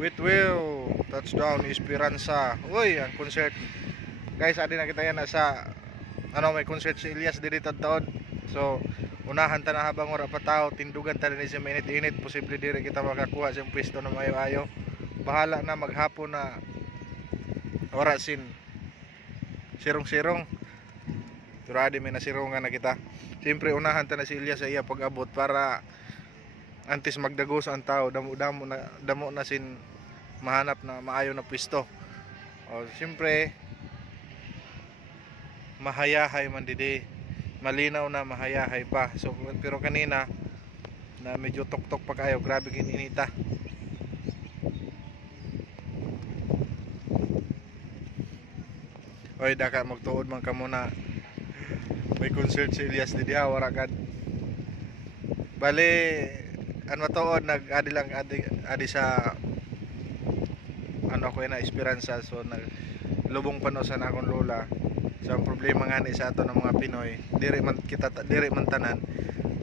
With Will, touchdown, Esperanza. Uy, ang concert. Guys, adi na kita yan sa may concert si Elias diri taon. So, unahan ta na habang wala pa tao, tindugan ta ni sa mainit-init, posible diri kita makakuha sa pwesto na mayo-ayo. Bahala na maghapon na orasin. Sirong-sirong. Pero adi may nasirungan na kita. Siyempre unahan ta na si Elias sa iya pag-abot para antes magdagos ang tao, damo na sin mahanap na maayo na pwesto. O siyempre mahayahay man didi, malinaw na mahayahay pa. So pero kanina na medyo tok-tok pa kayo, grabe gininita. Oy, daka magtuod man ka muna. May concert si Elias didi ha, wara kad. Bali ano matuod nag-adi lang adi sa ako na Esperanza. So nag lubong pa no sa akong lola. So ang problema nga ni sa ato ng mga Pinoy, diri man tanan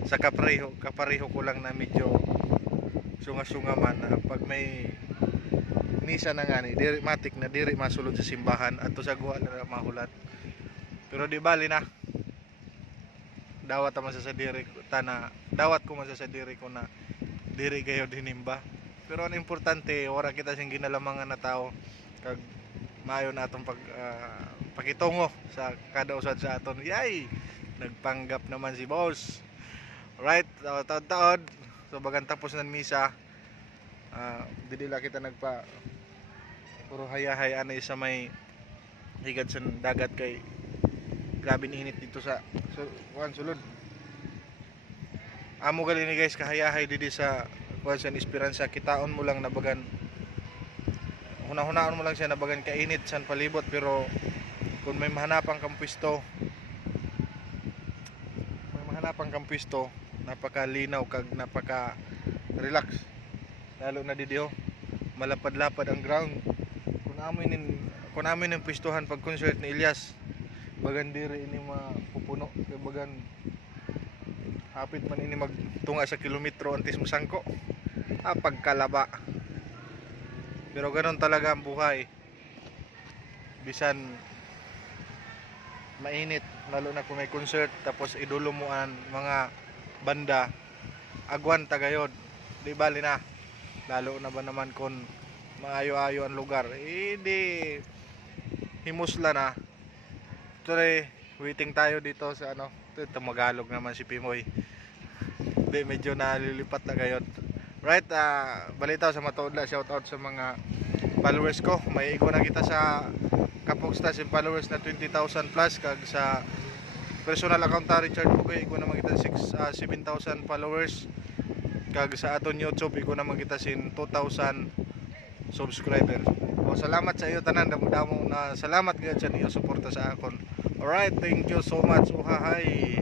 sa kapareho ko lang na medyo sunga-sunga man na pag may misa na nga ni diri matik na diri masulod sa simbahan ato sa guwa na mahulat. Pero di bali na dawat man sa diri ko dawat ko man sa diri ko na diri kayo dinimba. Pero ang importante wala kita sing ginalamangan na tao kag maayo na atong pakitungo sa kada usad sa aton. Yay! Nagpanggap naman si boss. Right, taon-taon. So bagang tapos ng misa, didila kita nagpa puro hayahay anay sa may higad sa dagat kay grabe ni init dito sa sulod. Amo gali ni guys kahayahay didi sa sa Esperanza, kitaon mo lang na bagan hunahunaan mo lang siya na bagan kainit san palibot. Pero kung may mahanapang kang pwesto, napakalinaw kag napaka relax, lalo na didiyo malapad-lapad ang ground. Kung amin ng pwestuhan pag concert ni Elias, bagan diri ini mapupuno kay bagan hapit man ini magtunga sa kilometro antes masangko pagkalaba. Pero ganun talaga ang buhay, bisan mainit, lalo na kung may concert tapos idulo mo ang mga banda, agwan tagayod, di bali na. Lalo na ba naman kung maayo-ayo ang lugar, di himusla na. Tuloy waiting tayo dito sa ito Magalog naman si Pimoy. Di medyo nalilipat na gayon. Right, balita sa matuod shout out sa mga followers ko. May iko na kita sa Kapogstas yung followers na 20,000 plus, kag sa personal account ta Richard Bugay iko na makita 7,000 followers, kag sa aton YouTube iko na makita sin 2,000 subscriber. O salamat sa iyo tanan, damo na salamat gayud sa niyo suporta sa akon. Alright, thank you so much. Uhahay.